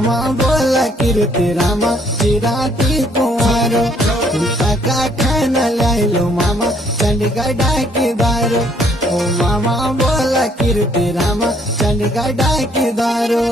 मामा बोला कीर्ती रामा चिराती कुमारो का खाना लाइलो मामा चंडीगढ़ की दारो ओ मामा बोला कीर्ती रामा चंडीगढ़ की दारो।